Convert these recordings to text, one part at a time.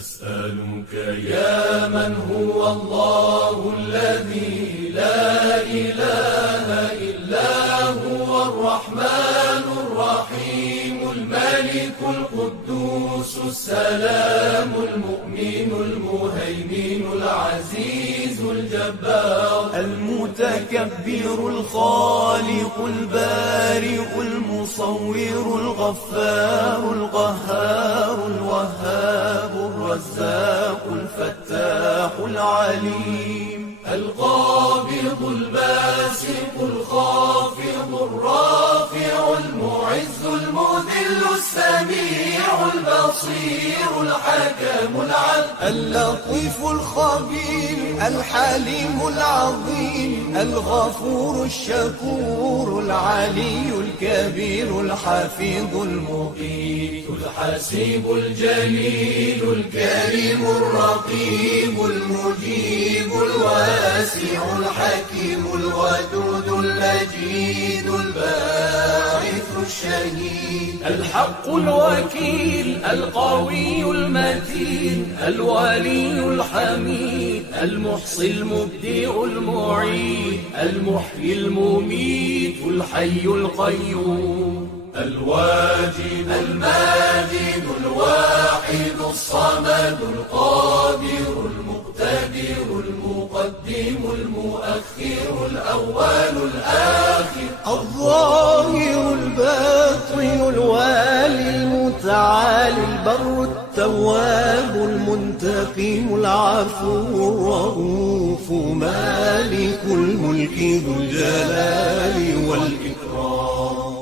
أسألك يا من هو الله الذي لا إله إلا هو الرحمن الرحيم الملك القدوس السلام المؤمن المهيمن العزيز الجبار المتكبر الخالق البارئ المصور الغفار القهار الوهاب الرزاق الفتاح العليم القابض الباسط الخافض الرافع المعز المذل السميع البصير الحكم العدل اللطيف الخبير الحليم العظيم الغفور الشكور العلي الكبير الحفيظ المقيت الحسيب الجليل الكريم الرقيب المجيب الواسع الحكيم الودود المجيد الباعث الشهيد الحق الوكيل القوي المتين الولي الحميد المحصي المبدئ المعيد المحيي المميت الحي القيوم الواجد الماجد الواحد الصمد القادر المقتدر المقدم المؤخر الأول الآخر الظاهر الباطن الوالي المتعالي البر التواب المنتقم العفو الرؤوف مالك الملك ذو الجلال والإكرام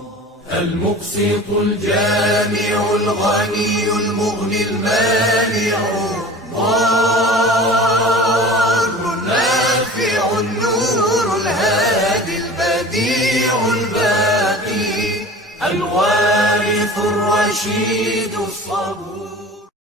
المقسط الجامع الغني المغني المانع الضار النافع النور الهادي البديع الباقي الوارث الرشيد الصبور